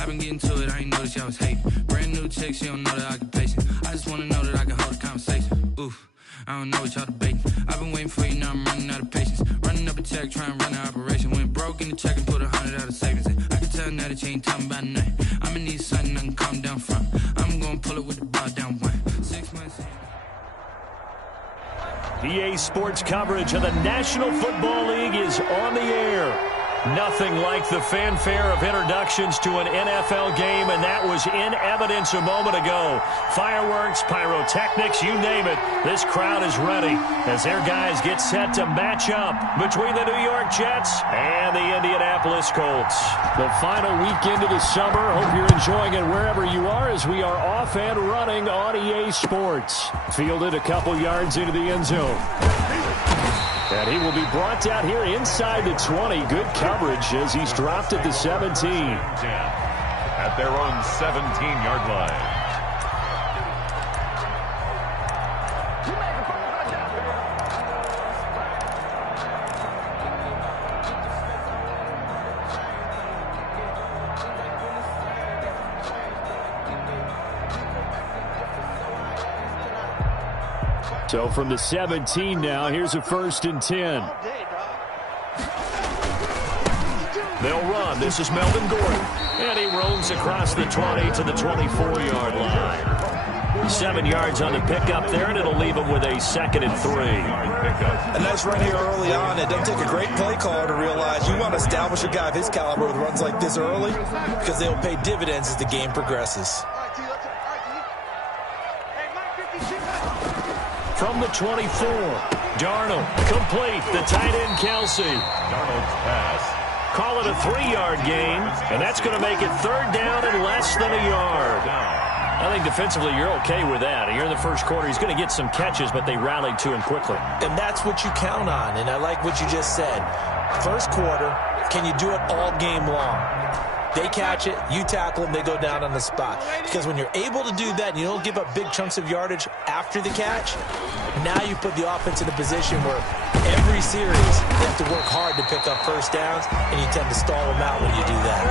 I've been getting to it, I ain't noticed y'all was hating. Brand new chick, she don't know the occupation. I just wanna know that I can hold a conversation. Oof, I don't know what y'all debating. I've been waiting for you, now I'm running out of patience. Running up a check, trying to run an operation. Went broke in the check and put 100 out of savings in. I can tell now that you ain't talking about nothing. I'ma need something I can calm down from. I'm gonna pull it with the bar down one. 6 months in. EA Sports coverage of the National Football League is on the air. Nothing like the fanfare of introductions to an NFL game, and that was in evidence a moment ago. Fireworks, pyrotechnics, you name it. This crowd is ready as their guys get set to match up between the New York Jets and the Indianapolis Colts. The final weekend of the summer. Hope you're enjoying it wherever you are as we are off and running on EA Sports. Fielded a couple yards into the end zone. And he will be brought down here inside the 20. Good coverage as he's dropped at the 17. At their own 17-yard line. So from the 17 now, here's a 1st and 10. They'll run. This is Melvin Gordon. And he roams across the 20 to the 24-yard line. 7 yards on the pickup there, and it'll leave him with a 2nd and 3. A nice run here early on. It doesn't take a great play caller to realize you want to establish a guy of his caliber with runs like this early because they'll pay dividends as the game progresses. From the 24, Darnold, complete, the tight end, Kelsey. Darnold's pass. Call it a 3-yard gain, and that's going to make it 3rd down and less than a yard. I think defensively you're okay with that. Here in the first quarter, he's going to get some catches, but they rallied to him quickly. And that's what you count on, and I like what you just said. First quarter, can you do it all game long? They catch it, you tackle them, they go down on the spot. Because when you're able to do that and you don't give up big chunks of yardage after the catch, now you put the offense in a position where every series they have to work hard to pick up first downs, and you tend to stall them out when you do that.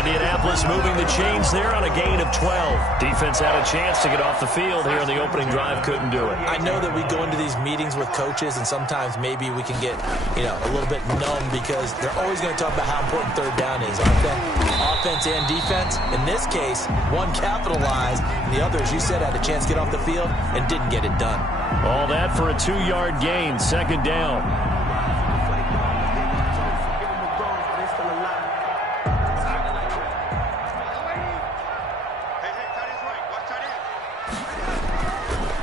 Indianapolis moving the chains there on a gain of 12. Defense had a chance to get off the field here in the opening drive, couldn't do it. I know that we go into these meetings with coaches, and sometimes maybe we can get, a little bit numb because they're always going to talk about how important 3rd down is, aren't they? Offense and defense. In this case, one capitalized, and the other, as you said, had a chance to get off the field and didn't get it done. All that for a 2-yard gain, 2nd down.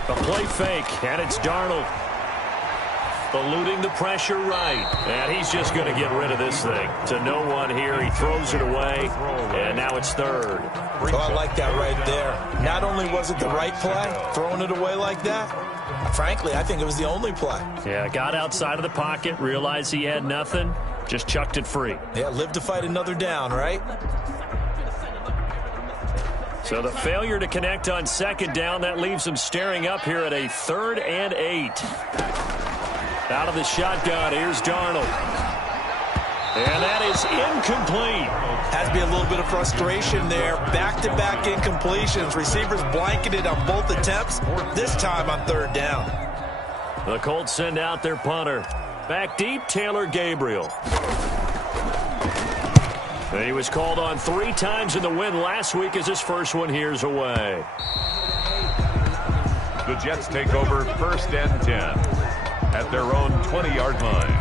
A play fake, and it's Darnold. Eluding the pressure right. And he's just going to get rid of this thing. To no one here. He throws it away. And now it's 3rd. Oh, I like that right there. Not only was it the right play, throwing it away like that, frankly, I think it was the only play. Yeah, got outside of the pocket, realized he had nothing, just chucked it free. Yeah, live to fight another down, right? So the failure to connect on 2nd down, that leaves him staring up here at a 3rd and 8. Out of the shotgun, here's Darnold. And that is incomplete. Has to be a little bit of frustration there. Back-to-back incompletions. Receivers blanketed on both attempts, this time on 3rd down. The Colts send out their punter. Back deep, Taylor Gabriel. He was called on 3 times in the win last week as his first one here's away. The Jets take over 1st and 10. At their own 20-yard line.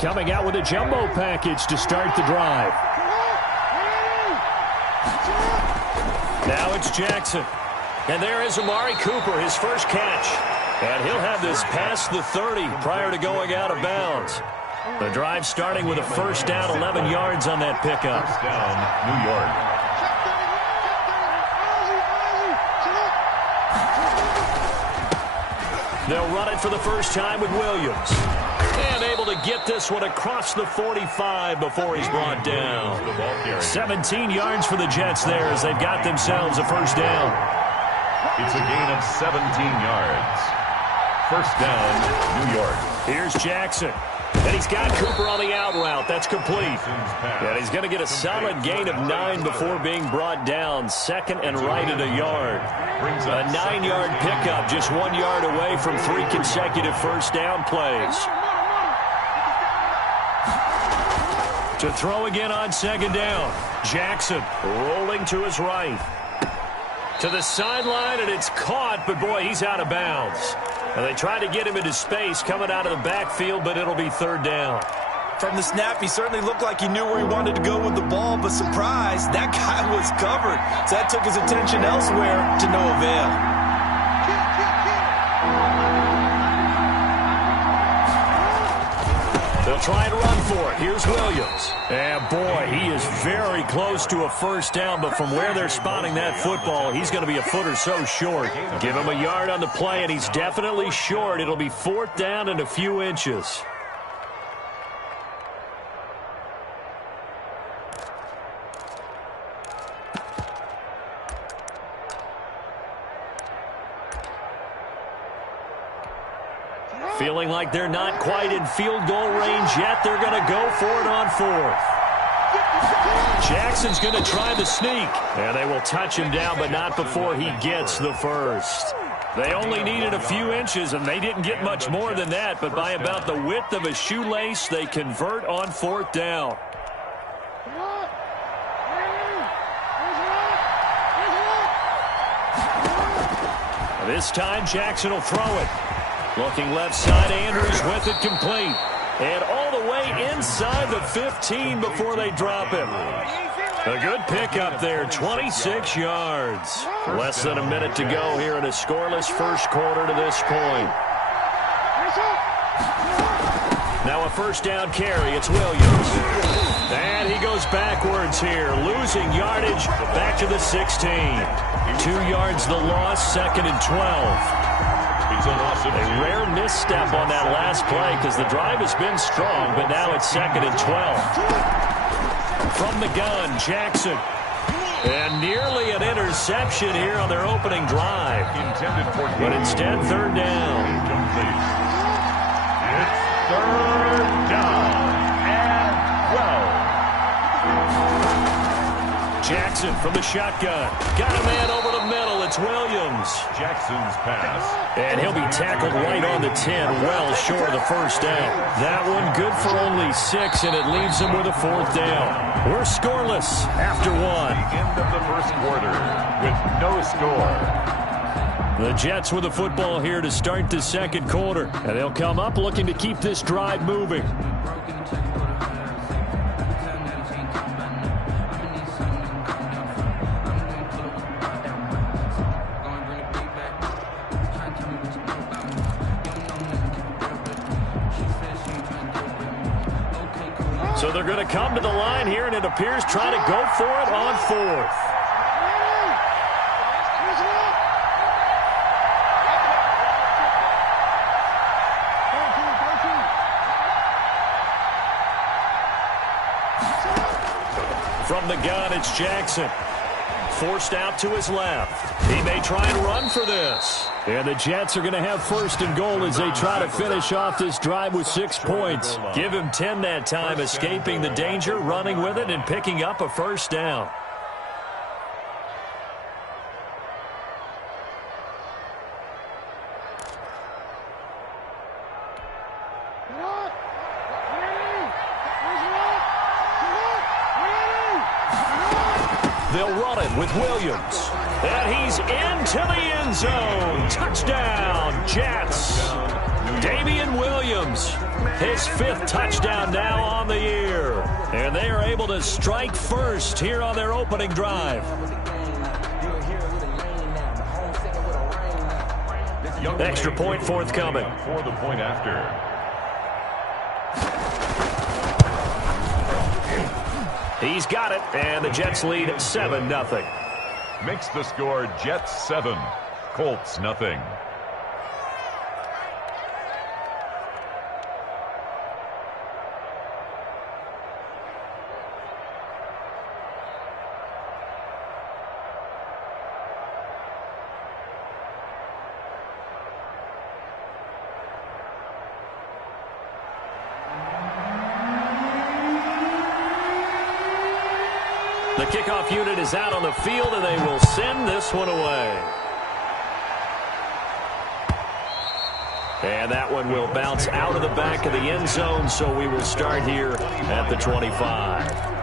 Coming out with a jumbo package to start the drive. Now it's Jackson. And there is Amari Cooper, his first catch. And he'll have this past the 30 prior to going out of bounds. The drive starting with a 1st down, 11 yards on that pickup. 1st down, New York. They'll run it for the first time with Williams. And able to get this one across the 45 before he's brought down. 17 yards for the Jets there as they've got themselves a 1st down. It's a gain of 17 yards. First down, New York. Here's Jackson. And he's got Cooper on the out route. That's complete. And he's going to get a solid gain of 9 before being brought down. Second and right at a yard. A 9-yard pickup, just 1 yard away from 3 consecutive first down plays. To throw again on second down. Jackson rolling to his right. To the sideline, and it's caught, but boy, he's out of bounds. And they tried to get him into space coming out of the backfield, but it'll be third down. From the snap, he certainly looked like he knew where he wanted to go with the ball, but surprise, that guy was covered. So that took his attention elsewhere to no avail. They'll try and run for it. Here's Williams. And boy, he is very close to a first down, but from where they're spotting that football, he's going to be a foot or so short. Give him a yard on the play, and he's definitely short. It'll be fourth down and a few inches. Feeling like they're not quite in field goal range yet. They're going to go for it on fourth. Jackson's going to try the sneak. And they will touch him down, but not before he gets the first. They only needed a few inches, and they didn't get much more than that. But by about the width of a shoelace, they convert on fourth down. This time, Jackson will throw it. Looking left side, Andrews with it complete. And all the way inside the 15 before they drop him. A good pickup there, 26 yards. Less than a minute to go here in a scoreless first quarter to this point. Now a first down carry, it's Williams. And he goes backwards here, losing yardage back to the 16. 2 yards the loss, second and 12. A rare misstep on that last play because the drive has been strong, but now it's second and 12. From the gun, Jackson. And nearly an interception here on their opening drive. But instead, third down. It's third down and 12. Jackson from the shotgun. Got a man over the middle. It's Williams. Jackson's pass. And he'll be tackled right on the 10, well short of the first down. That one good for only 6, and it leaves him with a fourth down. We're scoreless after one. The end of the first quarter with no score. The Jets with the football here to start the second quarter. And they'll come up looking to keep this drive moving. So they're going to come to the line here, and it appears trying to go for it on fourth. From the gun, it's Jackson. Forced out to his left. He may try and run for this. And the Jets are going to have first and goal as they try to finish off this drive with 6 points. Give him 10 that time, escaping the danger, running with it, and picking up a first down. They'll run it with Williams. And he's into the end zone. Touchdown, Jets. Damian Williams, his 5th touchdown now on the year. And they are able to strike first here on their opening drive. Extra point forthcoming. For the point after. He's got it, and the Jets lead 7-0. Makes the score Jets 7, Colts nothing. The kickoff unit is out on the field, and they will send this one away. And that one will bounce out of the back of the end zone, so we will start here at the 25.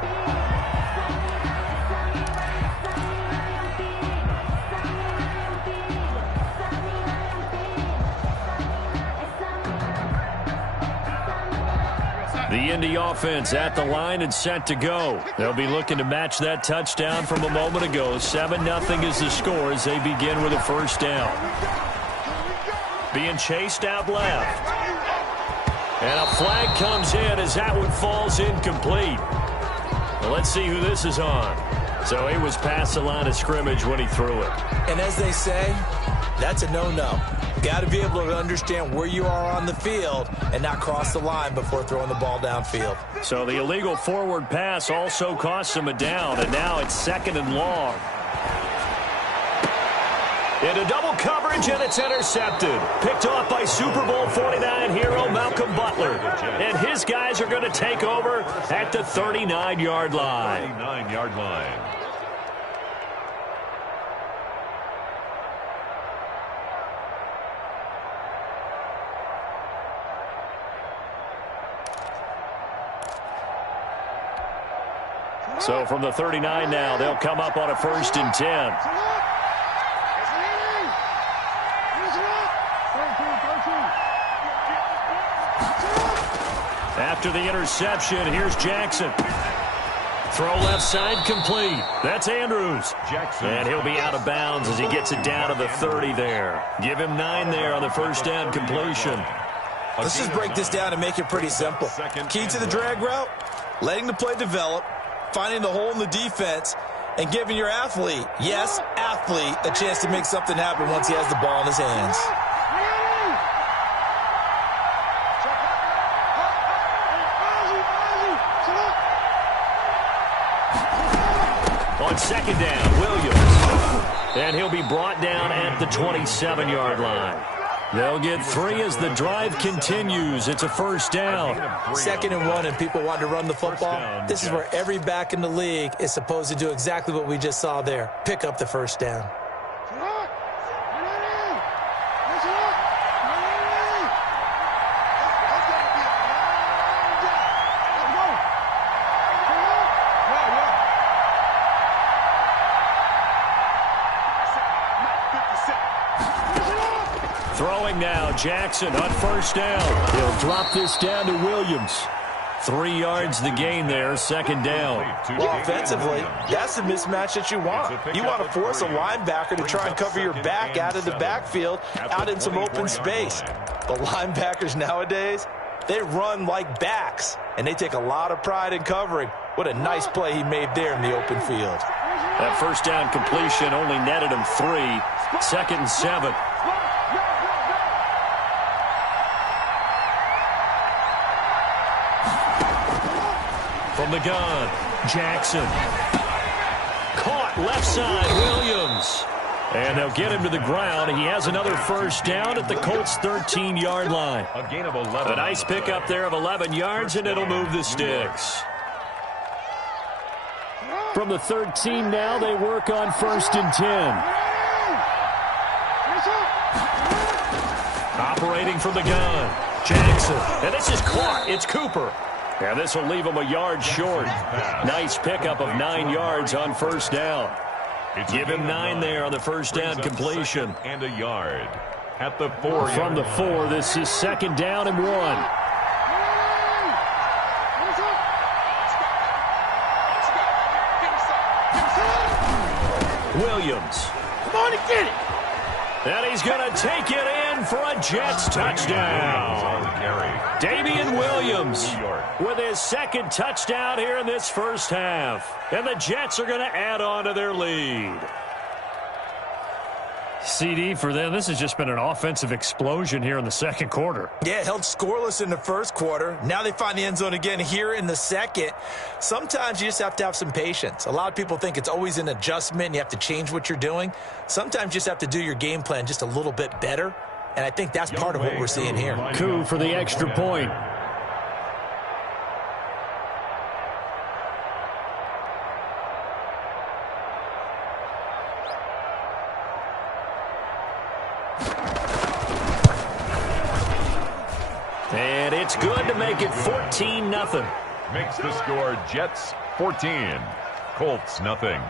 The Indy offense at the line and set to go. They'll be looking to match that touchdown from a moment ago. 7-0 is the score as they begin with a first down. Being chased out left. And a flag comes in as that one falls incomplete. Well, let's see who this is on. So he was past the line of scrimmage when he threw it. And as they say, that's a no-no. Got to be able to understand where you are on the field and not cross the line before throwing the ball downfield. So the illegal forward pass also cost him a down, and now it's 2nd and long. Into double coverage, and it's intercepted. Picked off by Super Bowl 49 hero Malcolm Butler. And his guys are going to take over at the 39-yard line. 39-yard line. So from the 39 now, they'll come up on a 1st and 10. After the interception, here's Jackson. Throw left side complete. That's Andrews. Jackson. And he'll be out of bounds as he gets it down to the 30 there. Give him 9 there on the first down completion. Let's just break this down and make it pretty simple. Key to the drag route, letting the play develop, finding the hole in the defense, and giving your athlete, yes, athlete, a chance to make something happen once he has the ball in his hands. On 2nd down, Williams. And he'll be brought down at the 27-yard line. They'll get 3 as the drive continues. It's a first down. 2nd and 1, and people want to run the football. This is where every back in the league is supposed to do exactly what we just saw there. Pick up the first down. Throwing now, Jackson on first down. He'll drop this down to Williams. 3 yards the gain there, 2nd down. Well, offensively, that's the mismatch that you want. You want to force a linebacker to try and cover your back out of the backfield, out in some open space. The linebackers nowadays, they run like backs, and they take a lot of pride in covering. What a nice play he made there in the open field. That first down completion only netted him 3. 2nd and 7. From the gun, Jackson. Caught left side, Williams. And they'll get him to the ground. He has another first down at the Colts' 13-yard line. A gain of 11. A nice pickup there of 11 yards, and it'll move the sticks. From the 13 now, they work on 1st and 10. Operating from the gun, Jackson. And this is caught. It's Cooper. And this will leave him a yard short. Nice pickup of 9 yards on first down. Give him 9 there on the first down completion. And a yard at the 4. From the 4, this is 2nd down and 1. Williams. Come on and get it. And he's going to take it in for a Jets touchdown. Damian Williams with his 2nd touchdown here in this first half. And the Jets are going to add on to their lead. CD, for them, this has just been an offensive explosion here in the 2nd quarter. Yeah, held scoreless in the 1st quarter. Now they find the end zone again here in the 2nd. Sometimes you just have to have some patience. A lot of people think it's always an adjustment. You have to change what you're doing. Sometimes you just have to do your game plan just a little bit better. And I think that's part of what we're seeing here. Coup for the extra point. And it's good to make it 14-0. Makes the score Jets 14, Colts nothing.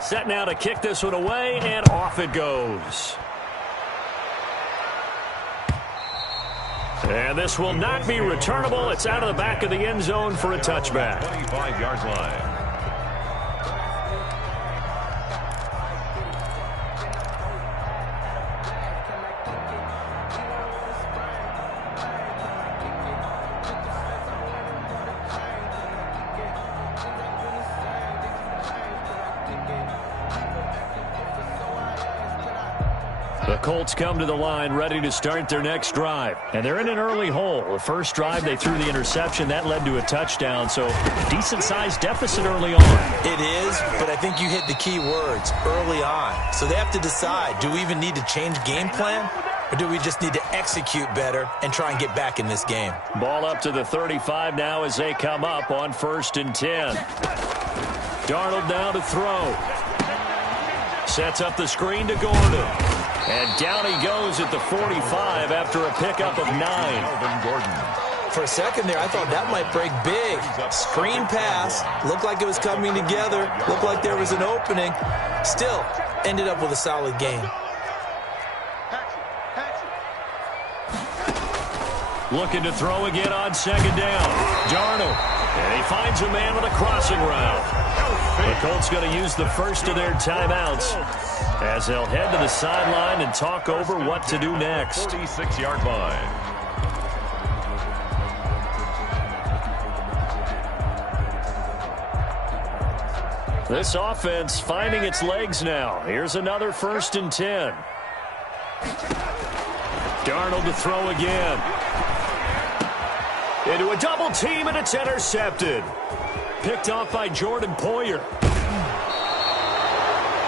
Set now to kick this one away, and off it goes. And this will not be returnable. It's out of the back of the end zone for a touchback. 25-yard line. The Colts come to the line ready to start their next drive. And they're in an early hole. The first drive, they threw the interception. That led to a touchdown. So decent-sized deficit early on. It is, but I think you hit the key words, early on. So they have to decide, do we even need to change game plan? Or do we just need to execute better and try and get back in this game? Ball up to the 35 now as they come up on 1st and 10. Darnold now to throw. Sets up the screen to Gordon. And down he goes at the 45 after a pickup of 9. For a second there, I thought that might break big. Screen pass. Looked like it was coming together. Looked like there was an opening. Still, ended up with a solid game. Looking to throw again on 2nd down. Darnold. And he finds a man with a crossing route. The Colts going to use the first of their timeouts as they'll head to the sideline and talk over what to do next. 46-yard line. This offense finding its legs now. Here's another 1st and 10. Darnold to throw again. Into a double team, and it's intercepted. Picked off by Jordan Poyer.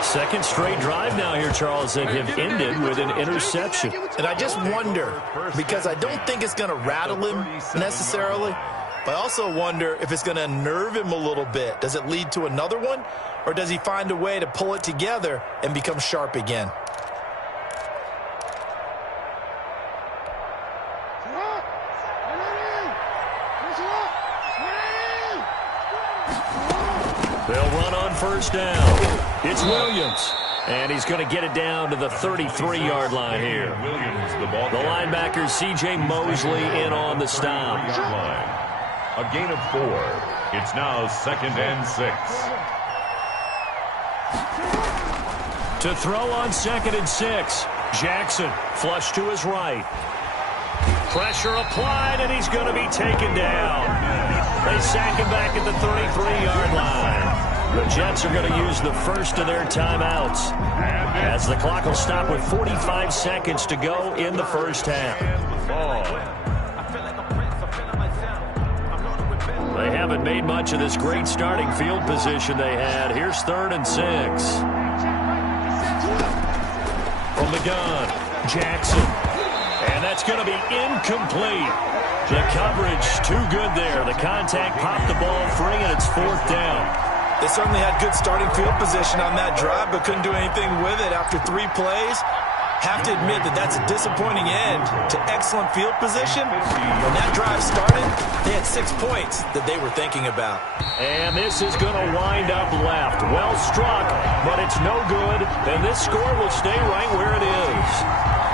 Second straight drive now here, Charles, that have ended with an interception. And I just wonder, because I don't think it's going to rattle him necessarily, but I also wonder if it's going to unnerve him a little bit. Does it lead to another one, or does he find a way to pull it together and become sharp again? They'll run on 1st down. It's Williams. And he's going to get it down to the 33-yard line here. The linebacker, C.J. Mosley, in on the stop. A gain of 4. It's now 2nd and 6. To throw on 2nd and 6. Jackson, flush to his right. Pressure applied, and he's going to be taken down. They sack him back at the 33-yard line. The Jets are going to use the first of their timeouts as the clock will stop with 45 seconds to go in the first half. They haven't made much of this great starting field position they had. Here's 3rd and 6. From the gun, Jackson. And that's going to be incomplete. The coverage too good there. The contact popped the ball free, and it's 4th down. They certainly had good starting field position on that drive, but couldn't do anything with it after 3 plays. Have to admit that that's a disappointing end to excellent field position. When that drive started, they had 6 points that they were thinking about. And this is going to wind up left. Well struck, but it's no good. And this score will stay right where it is.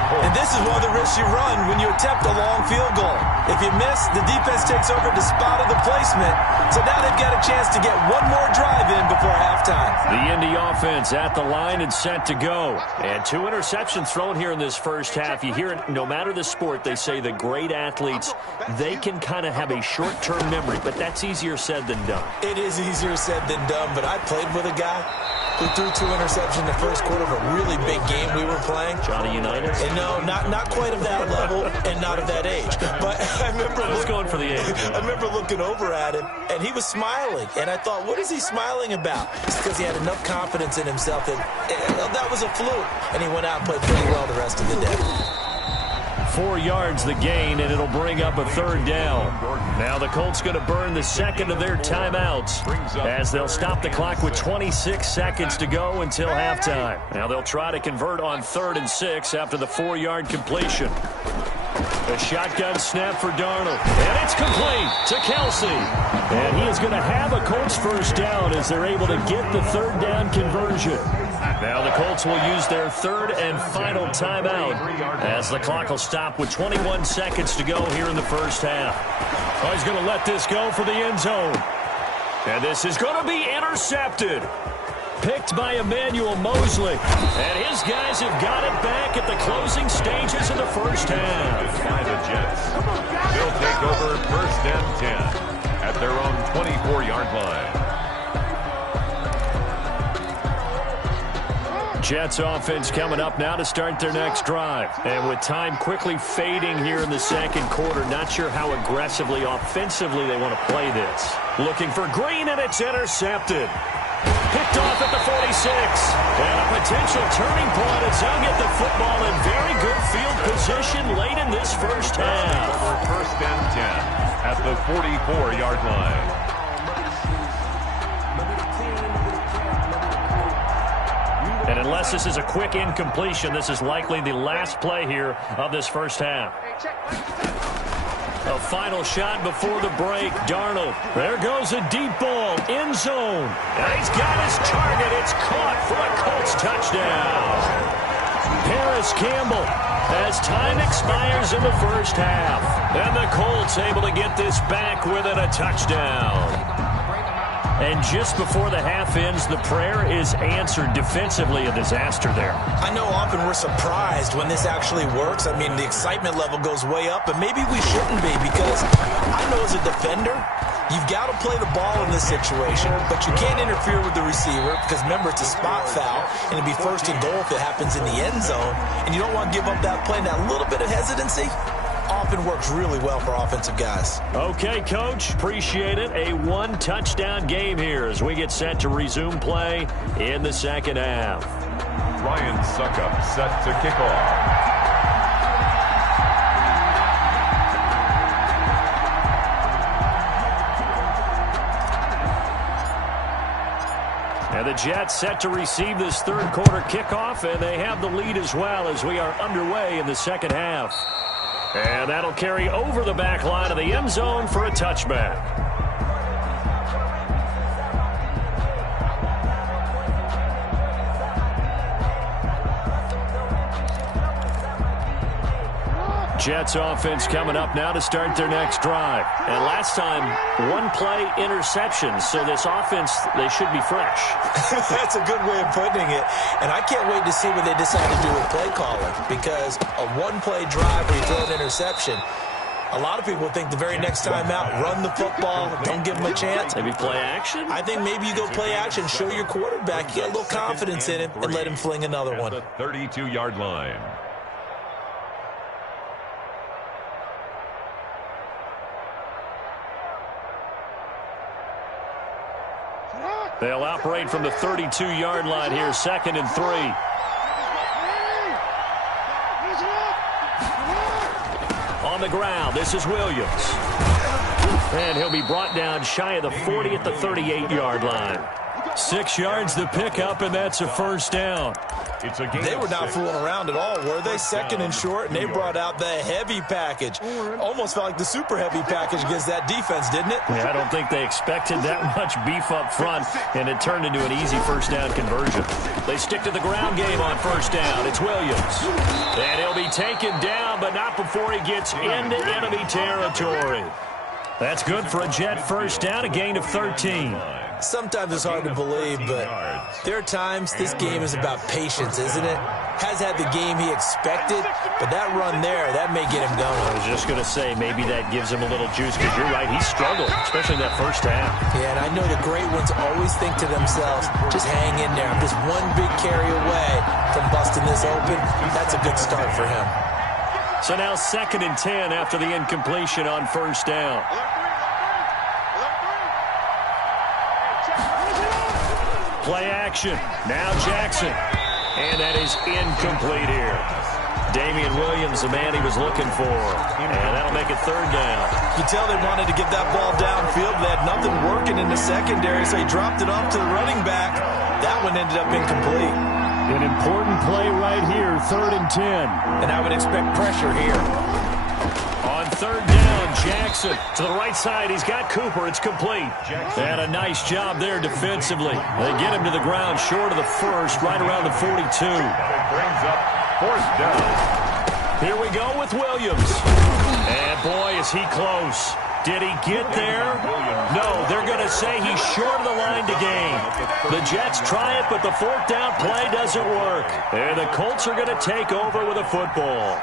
And this is one of the risks you run when you attempt a long field goal. If you miss, the defense takes over the spot of the placement. So now they've got a chance to get one more drive in before halftime. The Indy offense at the line and set to go. And 2 interceptions thrown here in this first half. You hear it, no matter the sport, they say the great athletes, they can kind of have a short-term memory, but that's easier said than done. It is easier said than done, but I played with a guy who threw 2 interceptions in the first quarter of a really big game we were playing. Johnny Unitas? And no, not quite of that level and not of that age. But I remember going for the age. I remember looking over at him, and he was smiling. And I thought, what is he smiling about? It's because he had enough confidence in himself that was a fluke. And he went out and played pretty well the rest of the day. 4 yards the gain, and it'll bring up a 3rd down. Now the Colts going to burn the second of their timeouts as they'll stop the clock with 26 seconds to go until halftime. Now they'll try to convert on 3rd and 6 after the 4-yard completion. A shotgun snap for Darnold, and it's complete to Kelsey. And he is going to have a Colts first down as they're able to get the 3rd down conversion. Now the Colts will use their 3rd and final timeout as the clock will stop with 21 seconds to go here in the first half. Oh, he's going to let this go for the end zone. And this is going to be intercepted. Picked by Emmanuel Mosley. And his guys have got it back at the closing stages of the first half. By the Jets. They'll take over 1st and 10 at their own 24-yard line. Jets offense coming up now to start their next drive. And with time quickly fading here in the second quarter, not sure how aggressively, offensively they want to play this. Looking for Green, and it's intercepted. Picked off at the 46. And a potential turning point as they'll get the football in very good field position late in this first half. 1st and 10 at the 44-yard line. And unless this is a quick incompletion, this is likely the last play here of this first half. A final shot before the break. Darnold. There goes a deep ball. End zone. And he's got his target. It's caught for a Colts touchdown. Paris Campbell as time expires in the first half. And the Colts able to get this back within a touchdown. And just before the half ends, the prayer is answered defensively. A disaster there. I know often we're surprised when this actually works. I mean, the excitement level goes way up, but maybe we shouldn't be because I know as a defender, you've got to play the ball in this situation, but you can't interfere with the receiver because, remember, it's a spot foul, and it'd be 1st and goal if it happens in the end zone, and you don't want to give up that play. And that little bit of hesitancy often works really well for offensive guys. Okay, Coach. Appreciate it. A 1-touchdown game here as we get set to resume play in the second half. Ryan Suckup set to kick off. And the Jets set to receive this 3rd quarter kickoff, and they have the lead as well as we are underway in the second half. And that'll carry over the back line of the end zone for a touchback. Jets offense coming up now to start their next drive. And last time, 1-play interception. So this offense, they should be fresh. That's a good way of putting it. And I can't wait to see what they decide to do with play calling. Because a 1-play drive where you throw an interception, a lot of people think the very next time out, run the football, don't give them a chance. Maybe play action? I think maybe you go play action, show your quarterback, get a little confidence in him, and let him fling another one. The 32-yard line. They'll operate from the 32-yard line here, 2nd and 3. On the ground, this is Williams. And he'll be brought down shy of the 40 at the 38-yard line. 6 yards the pickup, and that's a first down. It's a game. They were not fooling around at all, were they? Second and short, and they brought out the heavy package. Almost felt like the super heavy package against that defense, didn't it? Yeah, I don't think they expected that much beef up front, and it turned into an easy first down conversion. They stick to the ground game on first down. It's Williams. And he'll be taken down, but not before he gets into enemy territory. That's good for a Jet first down, a gain of 13. Sometimes it's hard to believe, but there are times this game is about patience, isn't it? Has had the game he expected, but that run there, that may get him going. I was just going to say, maybe that gives him a little juice, because you're right, he struggled, especially in that first half. Yeah, and I know the great ones always think to themselves, just hang in there. I'm just one big carry away from busting this open. That's a good start for him. So now 2nd and 10 after the incompletion on first down. Play action. Now Jackson. And that is incomplete here. Damian Williams, the man he was looking for. And that'll make it 3rd down. You can tell they wanted to get that ball downfield. They had nothing working in the secondary, so he dropped it off to the running back. That one ended up incomplete. An important play right here, 3rd and 10. And I would expect pressure here. On 3rd down, Jackson to the right side. He's got Cooper. It's complete. And a nice job there defensively. They get him to the ground short of the first, right around the 42. Brings up 4th down. Here we go with Williams. And boy, is he close. Did he get there? No, they're going to say he's short of the line to gain. The Jets try it, but the 4th down play doesn't work. And the Colts are going to take over with a football.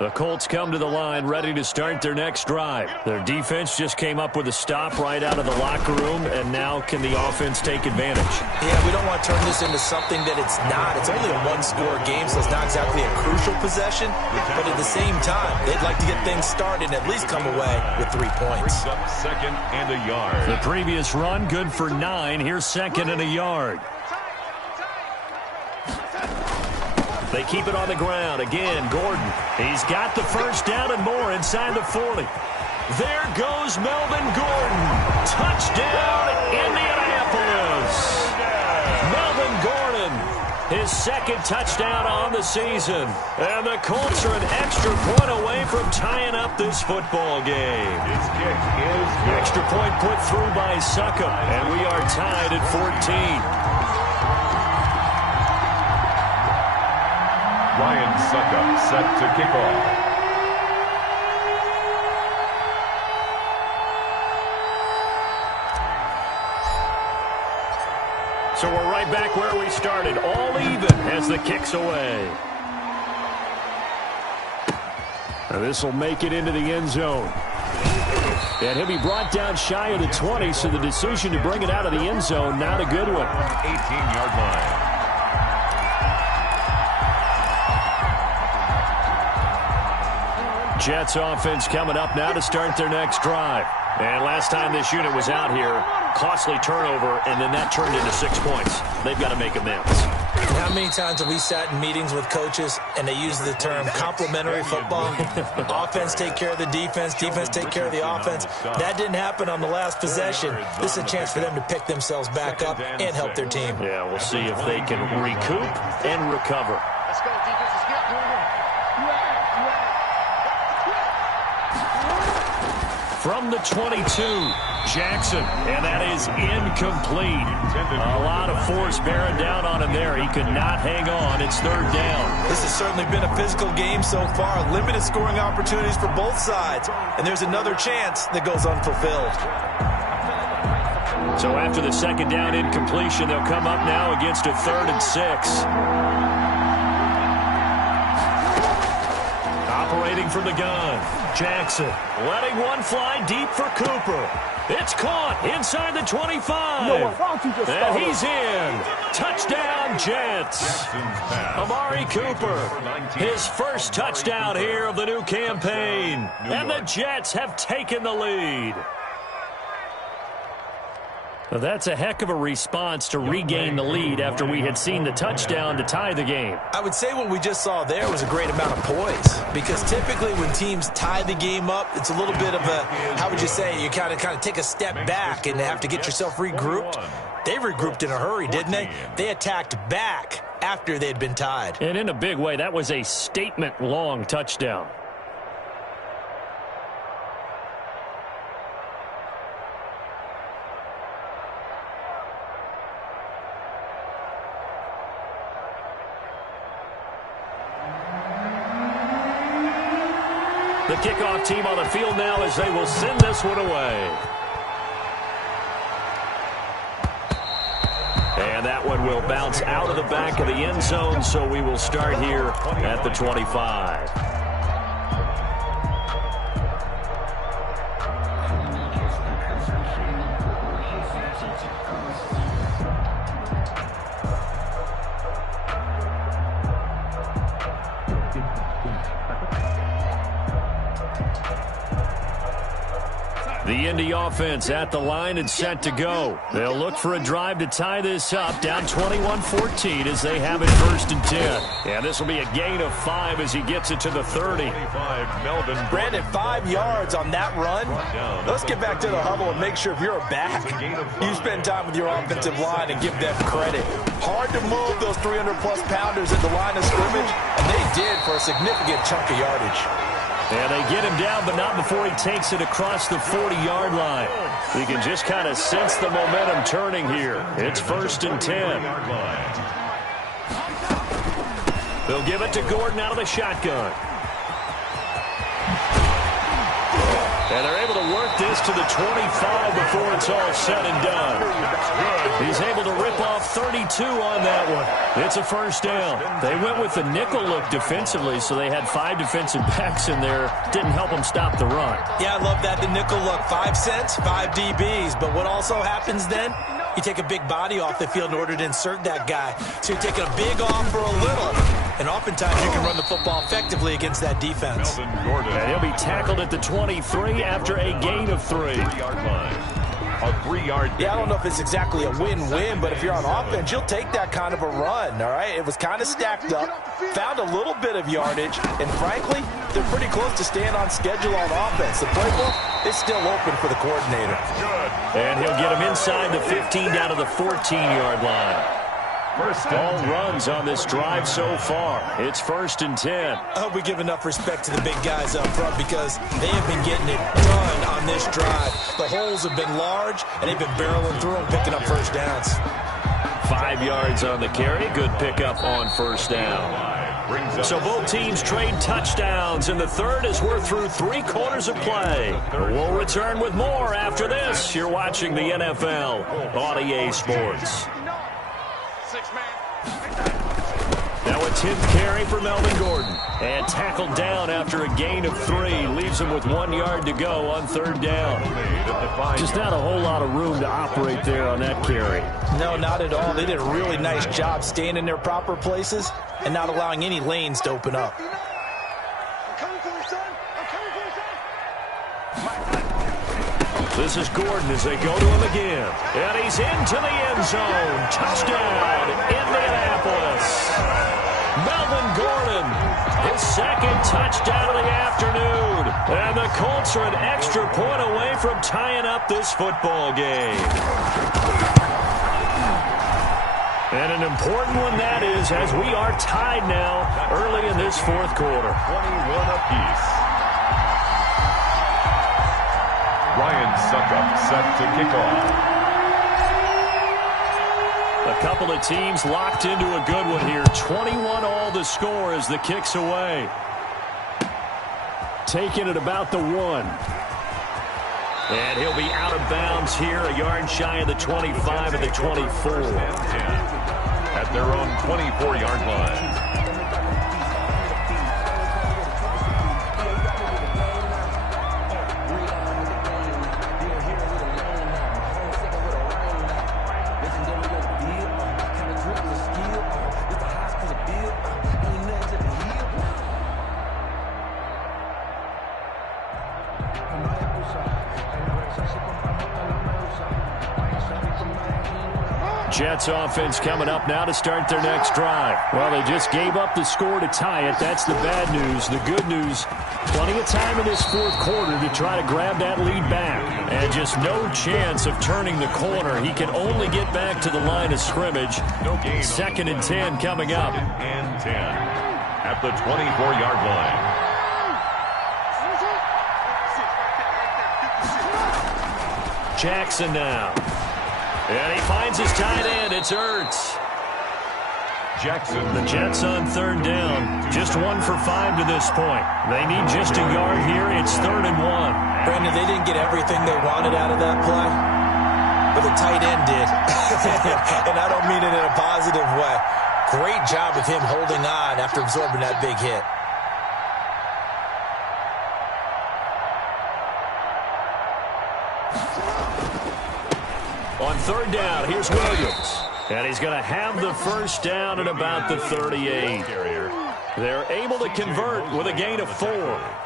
The Colts come to the line ready to start their next drive. Their defense just came up with a stop right out of the locker room, and now can the offense take advantage? Yeah, we don't want to turn this into something that it's not. It's only a one-score game, so it's not exactly a crucial possession. But at the same time, they'd like to get things started and at least come away with 3 points. Brings up 2nd and a yard. The previous run, good for 9. Here's 2nd and a yard. They keep it on the ground. Again, Gordon. He's got the first down and more inside the 40. There goes Melvin Gordon. Touchdown, Indianapolis. Melvin Gordon, his 2nd touchdown on the season. And the Colts are an extra point away from tying up this football game. His kick is good. Extra point put through by Succop. And we are tied at 14. Ryan Succop set to kick off. So we're right back where we started, all even as the kick's away. Now this will make it into the end zone. And he'll be brought down shy of the 20, so the decision to bring it out of the end zone, not a good one. 18-yard line. Jets offense coming up now to start their next drive. And last time this unit was out here, costly turnover, and then that turned into 6 points. They've got to make amends. How many times have we sat in meetings with coaches and they use the term complementary football? Offense take care of the defense, defense take care of the offense. That didn't happen on the last possession. This is a chance for them to pick themselves back up and help their team. Yeah, we'll see if they can recoup and recover. Let's go, defense. Let's get moving. From the 22, Jackson, and that is incomplete. A lot of force bearing down on him there. He could not hang on. It's 3rd down. This has certainly been a physical game so far. Limited scoring opportunities for both sides. And there's another chance that goes unfulfilled. So after the 2nd down incompletion, they'll come up now against a 3rd and 6. Operating from the gun, Jackson letting one fly deep for Cooper. It's caught inside the 25. And he's in. Touchdown, Jets. Amari Cooper, his first touchdown here of the new campaign. And the Jets have taken the lead. Well, that's a heck of a response to regain the lead after we had seen the touchdown to tie the game. I would say what we just saw there was a great amount of poise, because typically when teams tie the game up, it's a little bit of a, how would you say, you kind of take a step back and have to get yourself regrouped. They regrouped in a hurry, didn't they? They attacked back after they'd been tied. And in a big way, that was a statement-long touchdown. The kickoff team on the field now as they will send this one away. And that one will bounce out of the back of the end zone, so we will start here at the 25. The Indy offense at the line and set to go. They'll look for a drive to tie this up, down 21-14 as they have it 1st and 10. And this will be a gain of 5 as he gets it to the 30. Brandon, 5 yards on that run. Let's get back to the huddle and make sure if you're a back, you spend time with your offensive line and give them credit. Hard to move those 300-plus pounders at the line of scrimmage, and they did for a significant chunk of yardage. And they get him down, but not before he takes it across the 40-yard line. You can just kind of sense the momentum turning here. It's 1st and 10. They'll give it to Gordon out of the shotgun. And they're able to work this to the 25 before it's all said and done. He's able to rip off 32 on that one. It's a 1st down. They went with the nickel look defensively, so they had 5 defensive backs in there. Didn't help them stop the run. Yeah, I love that, the nickel look. 5 cents, 5 DBs. But what also happens then, you take a big body off the field in order to insert that guy. So you're taking a big off for a little. And oftentimes you can run the football effectively against that defense. And he'll be tackled at the 23 after a gain of 3. A 3-yard. Yeah, I don't know if it's exactly a win-win, but if you're on offense, you'll take that kind of a run, all right? It was kind of stacked up, found a little bit of yardage, and frankly, they're pretty close to staying on schedule on offense. The playbook is still open for the coordinator. And he'll get him inside the 15 down to the 14-yard line. All runs on this drive so far. It's 1st and 10. I hope we give enough respect to the big guys up front because they have been getting it done on this drive. The holes have been large, and they've been barreling through them, picking up 1st downs. 5 yards on the carry. Good pickup on 1st down. So both teams trade touchdowns, and the third as we're through 3 quarters of play. We'll return with more after this. You're watching the NFL on EA Sports. Now a 10th carry for Melvin Gordon. And tackled down after a gain of 3. Leaves him with 1 yard to go on 3rd down. Just not a whole lot of room to operate there on that carry. No, not at all. They did a really nice job staying in their proper places and not allowing any lanes to open up. This is Gordon as they go to him again. And he's into the end zone. Touchdown, Indianapolis. Melvin Gordon, his 2nd touchdown of the afternoon. And the Colts are an extra point away from tying up this football game. And an important one that is, as we are tied now early in this 4th quarter. 21 apiece. Ryan Suckup set to kick off. A couple of teams locked into a good one here. 21 all the score as the kick's away. Taking it about the 1. And he'll be out of bounds here, a yard shy of the 25 at the 24. At their own 24-yard line. Jets offense coming up now to start their next drive. Well, they just gave up the score to tie it. That's the bad news. The good news, plenty of time in this fourth quarter to try to grab that lead back. And just no chance of turning the corner. He can only get back to the line of scrimmage. Second and 10 coming up. Second and 10 at the 24-yard line. Jackson now. And he finds his tight end. It's Ertz. Jackson. The Jets on third down. Just 1 for 5 to this point. They need just a yard here. It's 3rd and 1. Brandon, they didn't get everything they wanted out of that play, but the tight end did. And I don't mean it in a positive way. Great job of him holding on after absorbing that big hit. On third down, here's Williams. And he's going to have the first down at about the 38. They're able to convert with a gain of 4.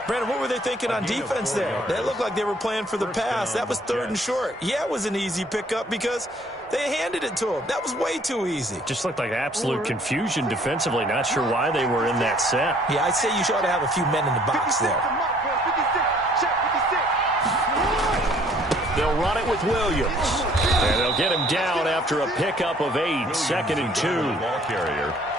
Brandon, what were they thinking on defense there? They looked like they were playing for the pass. That was 3rd and short. Yeah, it was an easy pickup because they handed it to him. That was way too easy. Just looked like absolute confusion defensively. Not sure why they were in that set. Yeah, I'd say you ought to have a few men in the box there. They'll run it with Williams. And they'll get him down after a pickup of 8, 2nd and 2.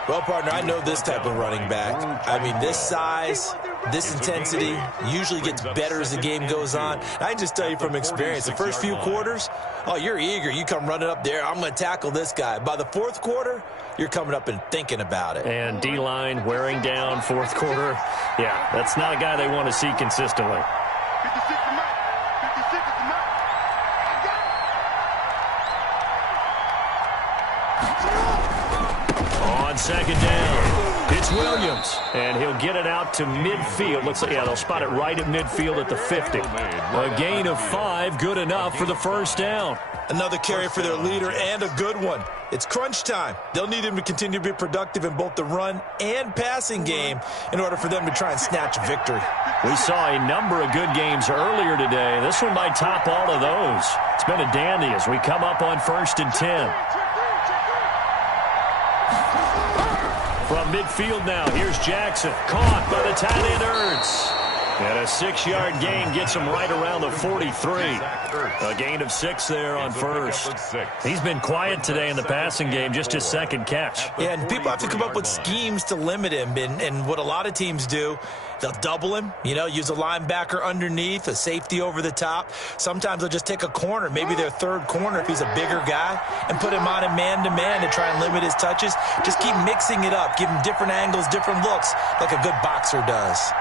Well, partner, I know this type of running back. I mean, this size, this intensity usually gets better as the game goes on. I can just tell you from experience, the first few quarters, oh, you're eager. You come running up there, I'm going to tackle this guy. By the fourth quarter, you're coming up and thinking about it. And D-line wearing down fourth quarter. Yeah, that's not a guy they want to see consistently. On second down, it's Williams, and he'll get it out to midfield. Looks like, yeah, they'll spot it right at midfield at the 50. A gain of 5, good enough for the first down. Another carry for their leader and a good one. It's crunch time. They'll need him to continue to be productive in both the run and passing game in order for them to try and snatch a victory. We saw a number of good games earlier today. This one might top all of those. It's been a dandy as we come up on 1st and 10. From midfield now, here's Jackson. Caught by the tight end Ertz. And a 6-yard gain gets him right around the 43. A gain of 6 there on first. He's been quiet today in the passing game, just his second catch. Yeah, and people have to come up with schemes to limit him. And what a lot of teams do, they'll double him, use a linebacker underneath, a safety over the top. Sometimes they'll just take a corner, maybe their third corner if he's a bigger guy, and put him on him man-to-man to try and limit his touches. Just keep mixing it up, give him different angles, different looks, like a good boxer does.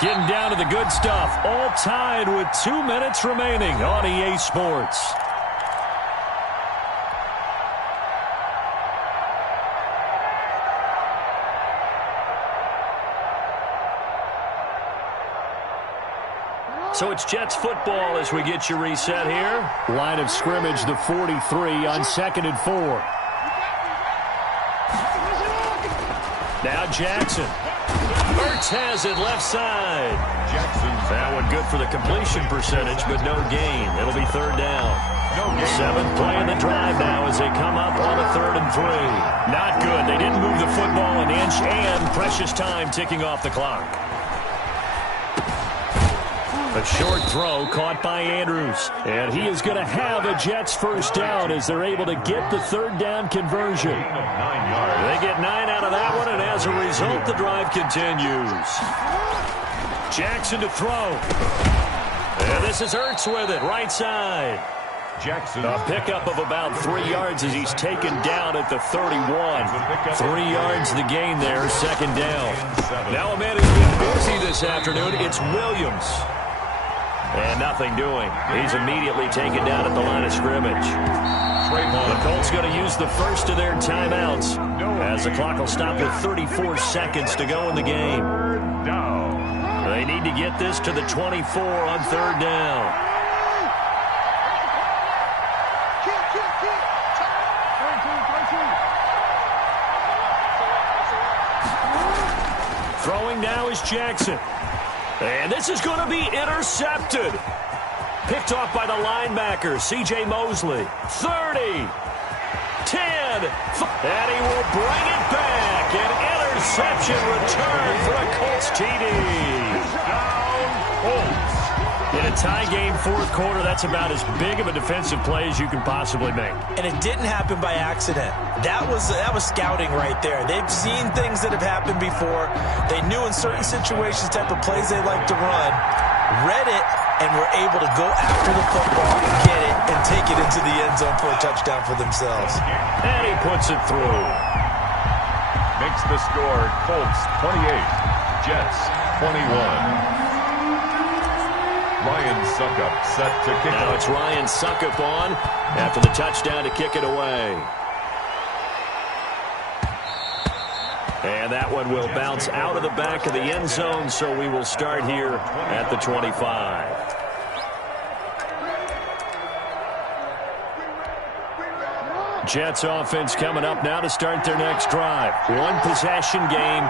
Getting down to the good stuff, all tied with 2 minutes remaining on EA Sports. So it's Jets football as we get you reset here. Line of scrimmage, the 43 on 2nd and 4. Now Jackson. Ertz has it left side. That one good for the completion percentage, but no gain. It'll be 3rd down. 7th play in the drive now as they come up on a 3rd and 3. Not good. They didn't move the football an inch, and precious time ticking off the clock. A short throw caught by Andrews. And he is going to have a Jets first down as they're able to get the 3rd down conversion. They get 9 out of that one, and as a result, the drive continues. Jackson to throw. And this is Ertz with it, right side. Jackson. A pickup of about 3 yards as he's taken down at the 31. 3 yards the gain there, 2nd down. Now a man who's been busy this afternoon, it's Williams. And nothing doing. He's immediately taken down at the line of scrimmage. The Colts going to use the first of their timeouts as the clock will stop with 34 seconds to go in the game. They need to get this to the 24 on 3rd down. Throwing now is Jackson. And this is going to be intercepted. Picked off by the linebacker, C.J. Mosley. 30. 10. And he will bring it back. An interception return for a Colts TD. Down, Colts. In a tie game fourth quarter, that's about as big of a defensive play as you can possibly make. And it didn't happen by accident. That was scouting right there. They've seen things that have happened before. They knew in certain situations type of plays they like to run, read it, and were able to go after the football, get it, and take it into the end zone for a touchdown for themselves. And he puts it through. Makes the score Colts 28, Jets 21. Ryan Suckup set to kick Now off. it's Ryan Suckup on after the touchdown to kick it away. And that one will bounce out of the back of the end zone, so we will start here at the 25. Jets offense coming up now to start their next drive. One possession game.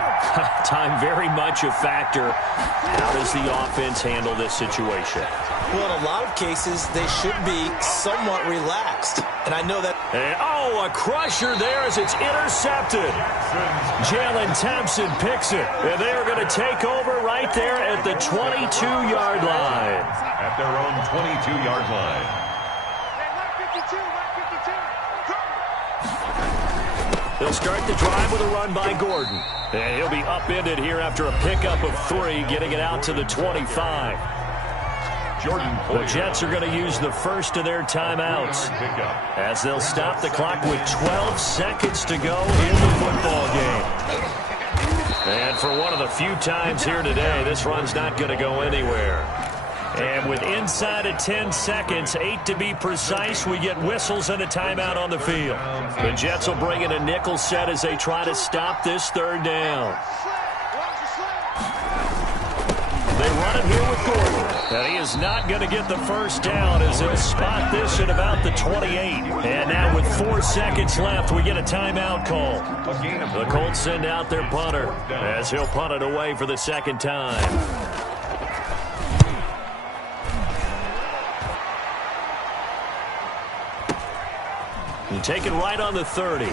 Time very much a factor. How does the offense handle this situation? Well, in a lot of cases, they should be somewhat relaxed. And I know that. And, a crusher there as it's intercepted. Jalen Thompson picks it. And they are going to take over right there at the 22-yard line. At their own 22-yard line. They'll start the drive with a run by Gordon. And he'll be upended here after a pickup of 3, getting it out to the 25. The Jets are going to use the first of their timeouts as they'll stop the clock with 12 seconds to go in the football game. And for one of the few times here today, this run's not going to go anywhere. And with inside of 10 seconds, 8 to be precise, we get whistles and a timeout on the field. The Jets will bring in a nickel set as they try to stop this third down. They run it here with Gordon. And he is not going to get the first down as he'll spot this at about the 28. And now with 4 seconds left, we get a timeout call. The Colts send out their punter as he'll punt it away for the second time. And take it right on the 30.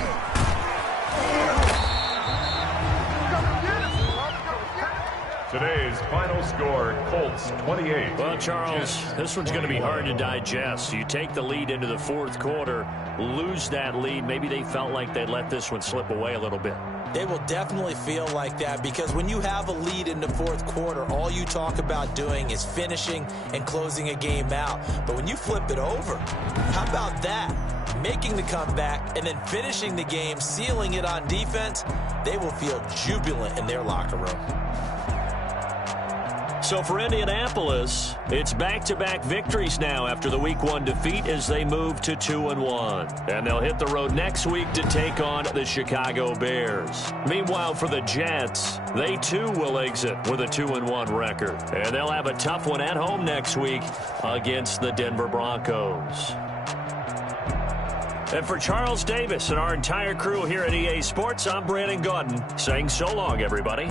Today's final score, Colts 28. Well, Charles, this one's going to be hard to digest. You take the lead into the fourth quarter, lose that lead. Maybe they felt like they let this one slip away a little bit. They will definitely feel like that because when you have a lead in the fourth quarter, all you talk about doing is finishing and closing a game out. But when you flip it over, how about that? Making the comeback and then finishing the game, sealing it on defense, they will feel jubilant in their locker room. So for Indianapolis, it's back-to-back victories now after the Week 1 defeat as they move to 2-1. And they'll hit the road next week to take on the Chicago Bears. Meanwhile, for the Jets, they too will exit with a 2-1 record. And they'll have a tough one at home next week against the Denver Broncos. And for Charles Davis and our entire crew here at EA Sports, I'm Brandon Gaudin saying so long, everybody.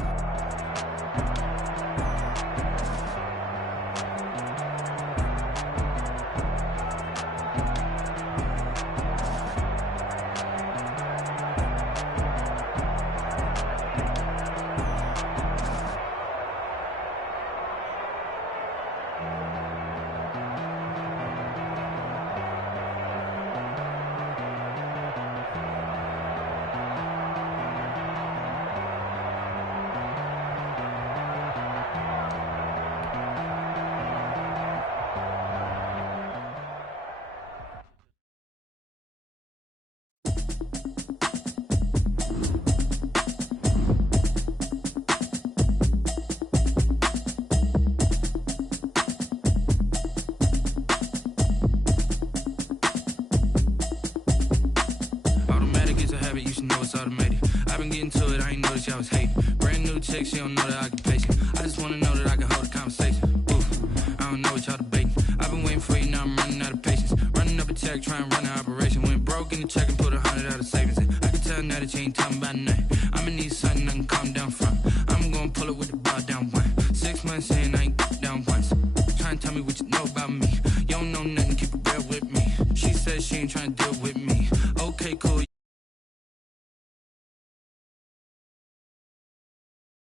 I was hating. Brand new chick, she don't know that I can pace it. I just wanna know that I can hold a conversation. Oof, I don't know what y'all debating. I've been waiting for you, now I'm running out of patience. Running up a check, trying to run an operation. Went broke in the check and put 100 out of savings in. I can tell now that you ain't talking about nothing. I'ma need something I can calm down from. I'm gonna pull it with the ball down one. 6 months in, I ain't down once. Trying to tell me what you know about me. You don't know nothing, keep it real with me. She said she ain't trying to deal with me. Okay, cool.